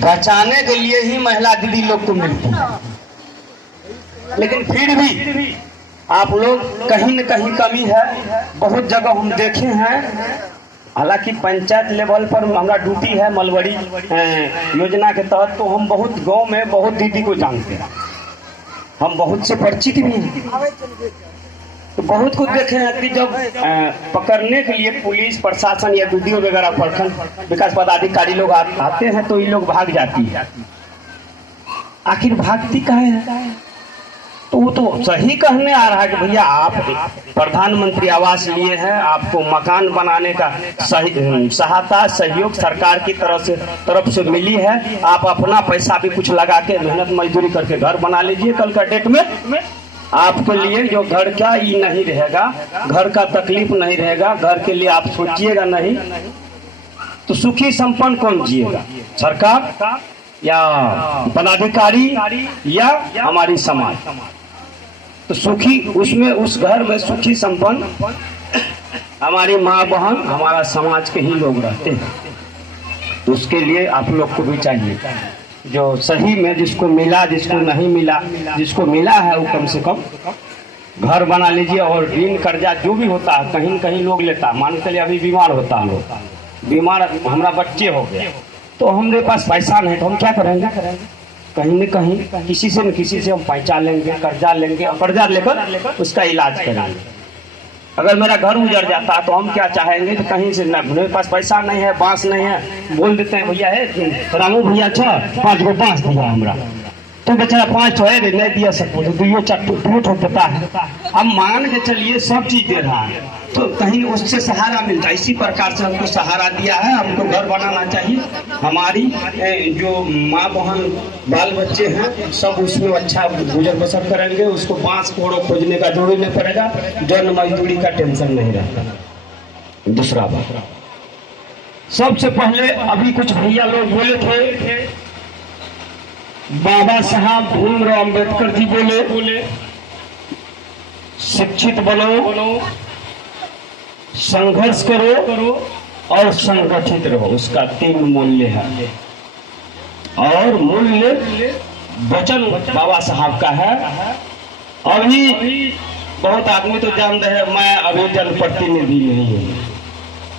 बचाने के लिए ही महिला दीदी लोग को मिलती है, लेकिन फिर भी आप लोग कहीं न कहीं कमी है। बहुत जगह हम देखे हैं, हालांकि पंचायत लेवल पर हमारा ड्यूटी है मलबरी योजना के तहत, तो हम बहुत गांव में बहुत दीदी को जानते हैं, हम बहुत से परिचित भी हैं। तो बहुत कुछ देखे हैं कि जब पकड़ने के लिए पुलिस प्रशासन या वीडियो वगैरह प्रखंड विकास पदाधिकारी लोग आते हैं तो ये लोग भाग जाती है। आखिर भागती काहे है? तो वो तो सही कहने आ रहा है कि भैया आप प्रधानमंत्री आवास लिए हैं, आपको मकान बनाने का सहायता सहयोग सरकार की तरफ से मिली है, आप अपना पैसा भी कुछ लगा के मेहनत मजदूरी करके घर बना लीजिए। कल का डेट में आपके लिए जो घर का ये नहीं रहेगा, घर का तकलीफ नहीं रहेगा, घर के लिए आप सोचिएगा नहीं, तो सुखी संपन्न कौन जिएगा? सरकार या पदाधिकारी या हमारी समाज? तो सुखी उसमें उस घर में सुखी संपन्न हमारी माँ बहन हमारा समाज के ही लोग रहते हैं। तो उसके लिए आप लोग को भी चाहिए जो सही में जिसको मिला, जिसको नहीं मिला, जिसको मिला है वो कम से कम घर बना लीजिए। और ऋण कर्जा जो भी होता है कहीं न कहीं लोग लेता, मान के चलिए अभी बीमार होता है, लोग बीमार, हमारा बच्चे हो गए तो हमारे पास पैसा नहीं, तो हम क्या करेंगे? कहीं न कहीं किसी से न किसी से हम पैसा लेंगे, कर्जा लेंगे और कर्जा लेकर उसका इलाज करेंगे। अगर मेरा घर उजड़ जाता है तो हम क्या चाहेंगे कि कहीं से ना, मेरे पास पैसा नहीं है, बांस नहीं है, बोल देते हैं भैया है रामू भैया 5 गो बांस दिया हमरा, तो बेचारा 5 तो है नहीं दिया सकते, तो 2 ठो देता है। अब मान के चलिए सब चीज दे रहा है तो कहीं उससे सहारा मिलता है। इसी प्रकार से हमको सहारा दिया है, हमको घर बनाना चाहिए। हमारी जो माँ बहन बाल बच्चे हैं सब उसमें अच्छा गुजर बसर करेंगे, उसको बांस कोड़ो खोजने का जरूरी नहीं पड़ेगा, जन मजदूरी का टेंशन नहीं रहता। दूसरा बात, सबसे पहले अभी कुछ भैया लोग बोले थे, बाबा साहब भीमराव अम्बेडकर जी बोले शिक्षित बनो, संघर्ष करो और संगठित रहो। उसका 3 मूल्य है और मूल्य वचन बाबा साहब का है। अभी बहुत आदमी तो जानते हैं मैं अभी जनप्रतिनिधि नहीं हूँ,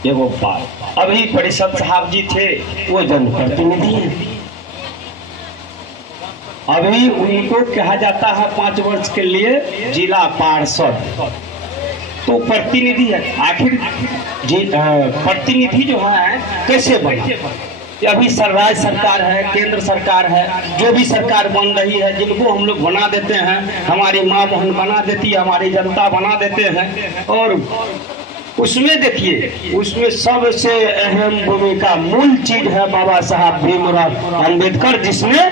ये वो बात। अभी परिषद साहब जी थे वो जनप्रतिनिधि हैं, अभी उनको कहा जाता है 5 वर्ष के लिए जिला पार्षद, तो प्रतिनिधि है। आखिर प्रतिनिधि जो है कैसे बने? अभी राज्य सरकार है, केंद्र सरकार है, जो भी सरकार बन रही है जिनको हम लोग बना देते हैं, हमारी माँ बहन बना देती है, हमारी जनता बना देते हैं। और उसमें देखिए उसमें सबसे अहम भूमिका मूल चीज है बाबा साहब भीमराव अम्बेडकर, जिसने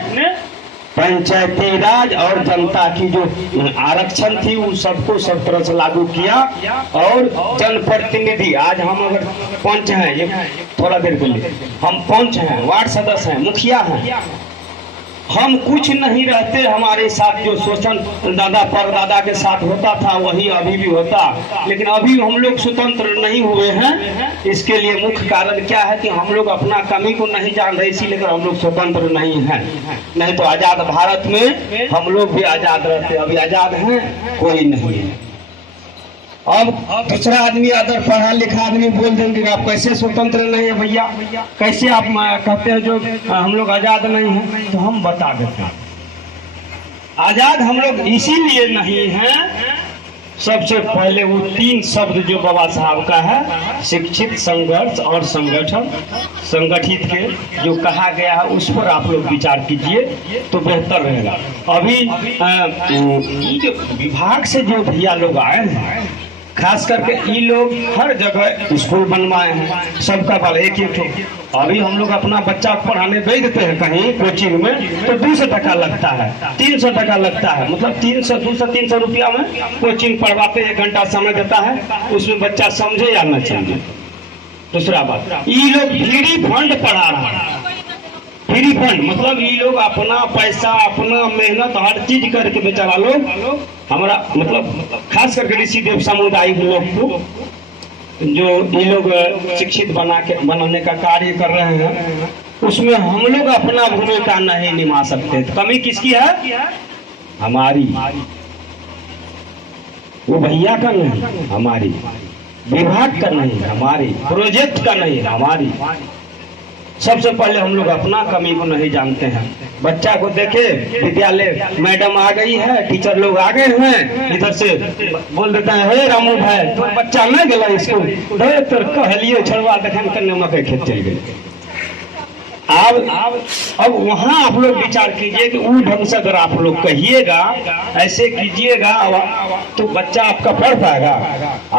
पंचायती राज और जनता की जो आरक्षण थी वो सबको सब तरह से लागू किया। और जनप्रतिनिधि, आज हम अगर पंच हैं, ये थोड़ा देर के लिए हम पंच हैं, वार्ड सदस्य हैं, मुखिया हैं, हम कुछ नहीं रहते, हमारे साथ जो शोषण दादा परदादा के साथ होता था वही अभी भी होता, लेकिन अभी हम लोग स्वतंत्र नहीं हुए हैं। इसके लिए मुख्य कारण क्या है कि हम लोग अपना कमी को नहीं जान रहे, इसीलिए हम लोग स्वतंत्र नहीं हैं। नहीं तो आजाद भारत में हम लोग भी आजाद रहते, अभी आजाद हैं कोई नहीं है। अब दूसरा आदमी अगर पढ़ा लिखा आदमी बोल देंगे आप कैसे स्वतंत्र नहीं है भैया, कैसे आप कहते हैं जो हम लोग आजाद नहीं हैं, तो हम बता देते हैं आजाद हम लोग इसीलिए नहीं हैं। सबसे पहले वो 3 शब्द जो बाबा साहब का है, शिक्षित, संघर्ष और संगठन, संगठित के जो कहा गया है उस पर आप लोग विचार कीजिए तो बेहतर रहेगा। अभी जो विभाग से जो भैया लोग आए हैं, खास करके ये लोग हर जगह स्कूल बनवाए हैं, सबका बल एक एक। अभी हम लोग अपना बच्चा पढ़ाने भेज देते हैं कहीं कोचिंग में तो 200 टका लगता है, 300 टका लगता है, मतलब 300 रुपया में कोचिंग पढ़वाते, 1 घंटा समय देता है, उसमें बच्चा समझे या न समझे। दूसरा बात, ये लोग फ्री फंड पढ़ा रहा है, फ्री फंड मतलब ये लोग अपना पैसा, अपना मेहनत हर चीज करके बेचारा लोग हमारा मतलब खास करके ऋषि देव सामुदायिक लोग को जो ये लोग शिक्षित बनाने का कार्य कर रहे हैं, उसमें हम लोग अपना भूमिका नहीं निभा सकते। तो कमी किसकी है? हमारी। वो भैया का नहीं, हमारी। विभाग का नहीं, हमारी। प्रोजेक्ट का नहीं, हमारी। सबसे पहले हम लोग अपना कमी को नहीं जानते हैं। बच्चा को देखे विद्यालय, मैडम आ गई है, टीचर लोग आ गए हैं, इधर से बोल देते हैं, हे रामू भाई तो बच्चा नहीं गया स्कूल, तो कहलिए छोड़वा देखें करने मकई खेत चल गए। अब वहाँ आप लोग विचार कीजिए कि उन ढंग से अगर आप लोग कहिएगा, ऐसे कीजिएगा, तो बच्चा आपका पढ़ पाएगा।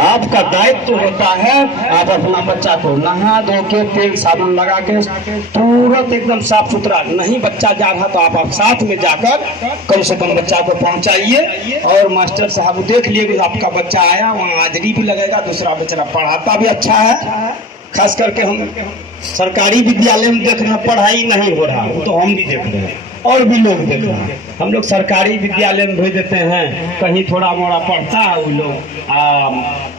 आपका दायित्व तो होता है आप अपना बच्चा को नहा धो के तेल साबुन लगा के तुरंत एकदम साफ सुथरा, नहीं बच्चा जा रहा तो आप साथ में जाकर कम से कम बच्चा को पहुंचाइए। और मास्टर साहब देख लिए कि आपका बच्चा आया, वहाँ हाजिरी भी लगेगा, दूसरा बच्चा पढ़ाता भी अच्छा है। खास करके हम सरकारी विद्यालय में देख रहे हैं पढ़ाई नहीं हो रहा, वो तो हम भी देख रहे हैं और भी लोग देख रहे हैं। हम लोग सरकारी विद्यालय में भेज देते हैं, कहीं थोड़ा मोड़ा पढ़ता है, वो लोग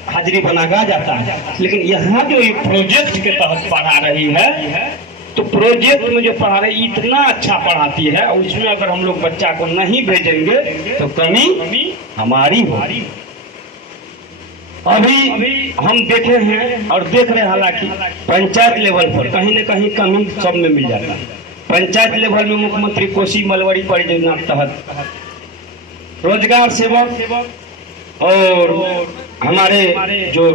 हाजिरी बना जाता है। लेकिन यहाँ जो ये प्रोजेक्ट के तहत पढ़ा रही है, तो प्रोजेक्ट में जो पढ़ा रही इतना अच्छा पढ़ाती है, उसमें अगर हम लोग बच्चा को नहीं भेजेंगे तो कमी हमारी होगी। अभी हम देखे हैं और देख रहे हैं, हालांकि पंचायत लेवल पर कहीं न कहीं कमी सब में मिल जाता है। पंचायत लेवल में मुख्यमंत्री कोसी मलबरी परियोजना के तहत रोजगार सेवक और हमारे जो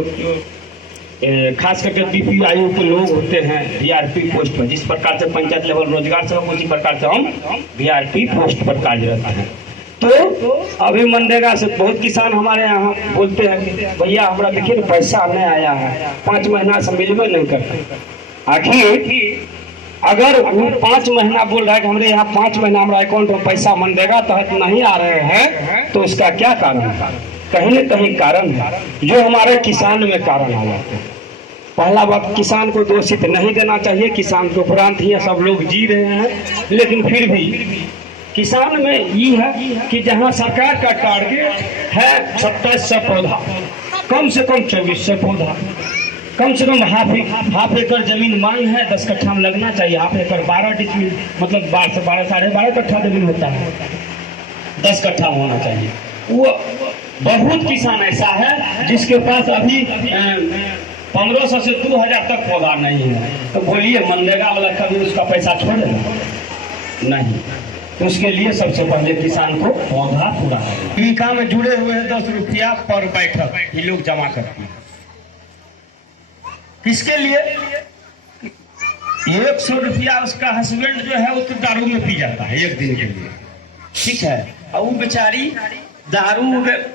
खास करके बीपी आयु के लोग होते हैं वीआरपी पोस्ट पर, जिस प्रकार से पंचायत लेवल रोजगार सेवक, उसी प्रकार से हम वीआरपी पोस्ट पर कार्यरत हैं। तो अभी मनरेगा से बहुत किसान हमारे यहाँ बोलते हैं कि भैया हमारा देखिए ना पैसा नहीं आया है, 5 महीना से मिलवे नहीं करते। आखिर अगर वो 5 महीना बोल रहा है कि हमारे यहाँ 5 महीना हमारा अकाउंट में पैसा मनरेगा तहत नहीं आ रहे हैं, तो उसका क्या कारण है? कहीं न कहीं कारण है जो हमारे किसान में कारण आ जाते हैं। पहला बात, किसान को दोषित नहीं देना चाहिए, किसान के उपरांत ही सब लोग जी रहे हैं। लेकिन फिर भी किसान में ये है कि जहां सरकार का टारगेट है 2700 पौधा, कम से कम 2400 पौधा, कम से कम हाफ एकड़ जमीन मांग है, 10 कट्ठा में लगना चाहिए। हाफ एकड़ 12 डिसमिल, मतलब 12 से 12 साढ़े 12 कट्ठा जमीन होता है, 10 कट्ठा होना चाहिए। वो बहुत किसान ऐसा है जिसके पास अभी 1500 से 2000 तक पौधा नहीं है। तो बोलिए मनरेगा वाला कभी उसका पैसा छोड़ेगा? नहीं। तो उसके लिए सबसे पहले किसान को पौधा पूरा करना। टीका में जुड़े हुए हैं 10 रुपया पर बैठक, ये लोग जमा करते हैं। किसके लिए? 100 रुपया उसका हस्बैंड जो है वो तो दारू में पी जाता है एक दिन के लिए, ठीक है। और वो बेचारी दारू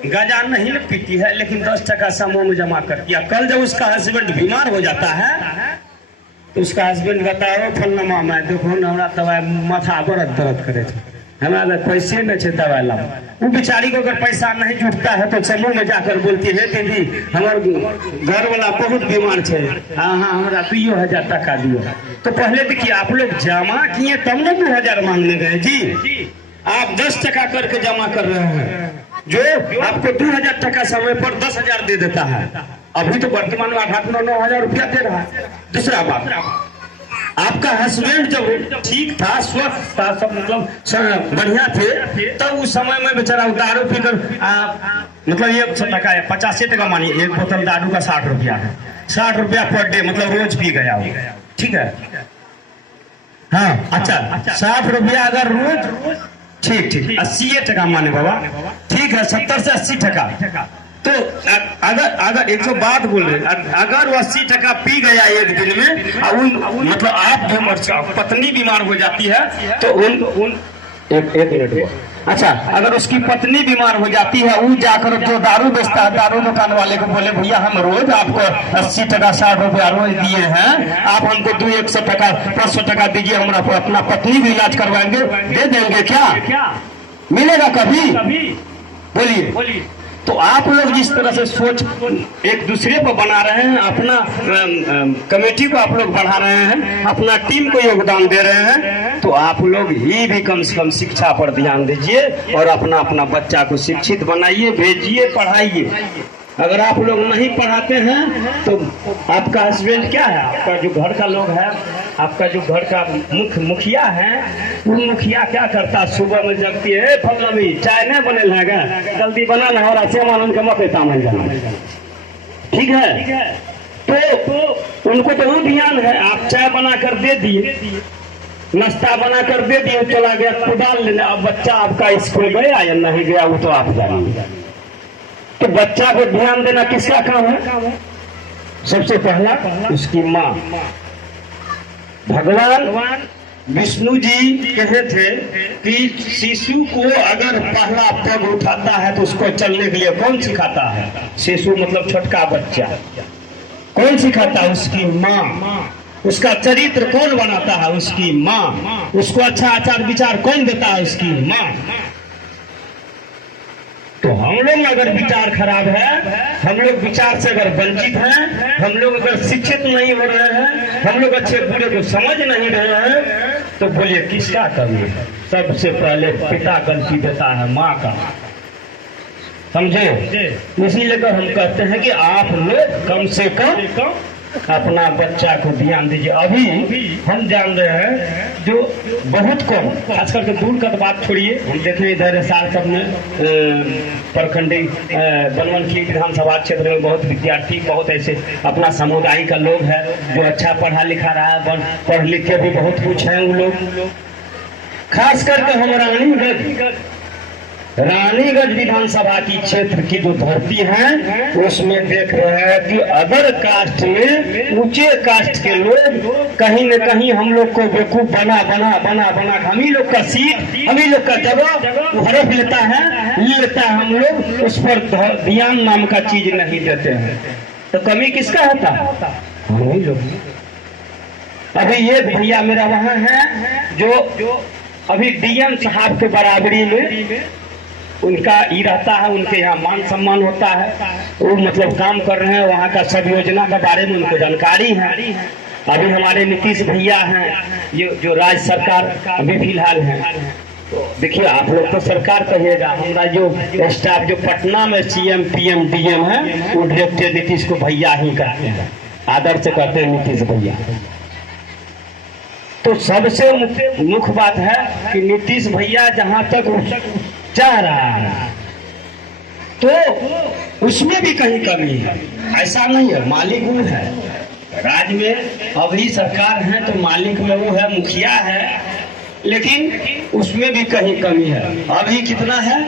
गांजा नहीं न पीती है, लेकिन 10 टका समूह में जमा करती है। कल जब उसका हस्बैंड बीमार हो जाता है तो उसका हस्बैंड बताओ फलनमा में देखो न हमरा दवाई माथा बड़ा दर्द करे थे, हमारा पैसे न छे दवाई ला। वो बेचारी को अगर पैसा नहीं जुटता है तो समूह में जाकर बोलती है दीदी हमारे घर वाला बहुत बीमार छे, हाँ हमरा 2000 टका दियो। तो पहले देखिए आप लोग जमा किए तब न 2000 मांगने गए जी। आप 10 टका करके जमा कर रहे हैं, जो आपको 2000 टका समय पर 10,000 दे देता है। अभी तो वर्तमान में 8-9 रुपया दे रहा है। दूसरा बात, आपका हस्बैंड जब ठीक था, स्वस्थ था, सब मतलब बढ़िया थे, तब उस समय में बेचारा दारू पीकर मतलब 100 टका है, 85 टका मानिए, एक बोतल दारू का 60 रुपया है, 60 रुपया पर डे, मतलब रोज पी गया हो, ठीक है। हाँ अच्छा, 60 रुपया अगर रोज, ठीक 80 टका माने बाबा, ठीक है, 70 से 80 टका। तो अगर 100 बात बोल रहे, अगर वो 80 टका पी गया एक दिन में, मतलब आप पत्नी बीमार हो जाती है तो एक मिनट, अच्छा अगर उसकी पत्नी बीमार हो जाती है, वो जाकर जो दारू बेचता है दारू दुकान वाले को बोले भैया हम रोज आपको 80 टका 60 रुपया रोज दिए हैं, आप हमको 200 टका 500 टका दीजिए, हम अपना पत्नी भी इलाज करवाएंगे, दे देंगे क्या? मिलेगा कभी? बोलिए। तो आप लोग जिस तरह से सोच एक दूसरे को बना रहे हैं, अपना कमेटी को आप लोग बढ़ा रहे हैं, अपना टीम को योगदान दे रहे हैं, तो आप लोग ही भी कम से कम शिक्षा पर ध्यान दीजिए और अपना बच्चा को शिक्षित बनाइए, भेजिए, पढ़ाइए। अगर आप लोग नहीं पढ़ाते हैं तो आपका हस्बैंड क्या है, आपका जो घर का लोग है, आपका जो घर का मुखिया है, वो मुखिया क्या करता है, सुबह में जगती है, फलमी चाय नहीं बने लगा, जल्दी बनाना और अच्छे मानन के मत तामल जाना, ठीक है। तो उनको तो ध्यान है, आप चाय बना कर दे दिए, नाश्ता बना कर दे दिए, चला गया कुदाल लेने, अब बच्चा आपका स्कूल गया या नहीं गया वो तो आप जानिए। तो बच्चा को ध्यान देना किसका काम है? सबसे पहला उसकी माँ। भगवान विष्णु जी कहे थे कि शिशु को अगर पहला पग उठाता है तो उसको चलने के लिए कौन सिखाता है? शिशु मतलब छोटका बच्चा। कौन सिखाता है? उसकी माँ। उसका चरित्र कौन बनाता है? उसकी माँ। उसको अच्छा आचार विचार कौन देता है? उसकी माँ। तो हम लोग अगर विचार खराब है, हम लोग विचार से अगर वंचित हैं, हम लोग अगर शिक्षित नहीं हो रहे हैं, हम लोग अच्छे बुरे को समझ नहीं रहे हैं, तो बोलिए किसका कमी है? सबसे पहले पिता गलती देता है, माँ का, समझे? इसीलिए हम कहते हैं कि आप लोग कम से कम अपना बच्चा को ध्यान दीजिए। अभी हम जान रहे हैं जो बहुत कम, खास करके दूर का तो बात छोड़िए, हम देखें इधर साल सब में प्रखंडी बनवनखी विधानसभा क्षेत्र में बहुत विद्यार्थी, बहुत ऐसे अपना समुदाय का लोग है जो अच्छा पढ़ा लिखा रहा है, पढ़ लिख के भी बहुत कुछ है वो लोग। खास करके हम रानीगंज विधानसभा की क्षेत्र की जो धरती है उसमें देख रहे हैं कि अदर कास्ट में ऊंचे कास्ट के लोग कहीं न कहीं हम लोग को बेवकूफ बना हम ही लोग का सीट, हम ही लोग का जगह हड़प लेता है हम लोग उस पर ध्यान नाम का चीज नहीं देते हैं। तो कमी किसका होता है? हम ही लोग। अभी ये भैया मेरा वहां है जो अभी डीएम साहब के बराबरी में उनका ही रहता है, उनके यहाँ मान सम्मान होता है, वो मतलब काम कर रहे हैं, वहाँ का सब योजना के बारे में उनको जानकारी है। अभी हमारे नीतीश भैया हैं जो राज्य सरकार अभी फिलहाल है। तो देखिए आप लोग तो सरकार कहिएगा, हमारा जो स्टाफ जो पटना में सीएम पीएम डीएम है वो डायरेक्टर नीतीश को भैया ही कहते हैं, आदर से कहते हैं नीतीश भैया। तो सबसे मुख्य बात है कि नीतीश भैया जहाँ तक चाह रहा है तो उसमें भी कहीं कमी है, ऐसा नहीं है। मालिक वो है राज्य में, अभी सरकार है तो मालिक में वो है, मुखिया है, लेकिन उसमें भी कहीं कमी है। अभी कितना है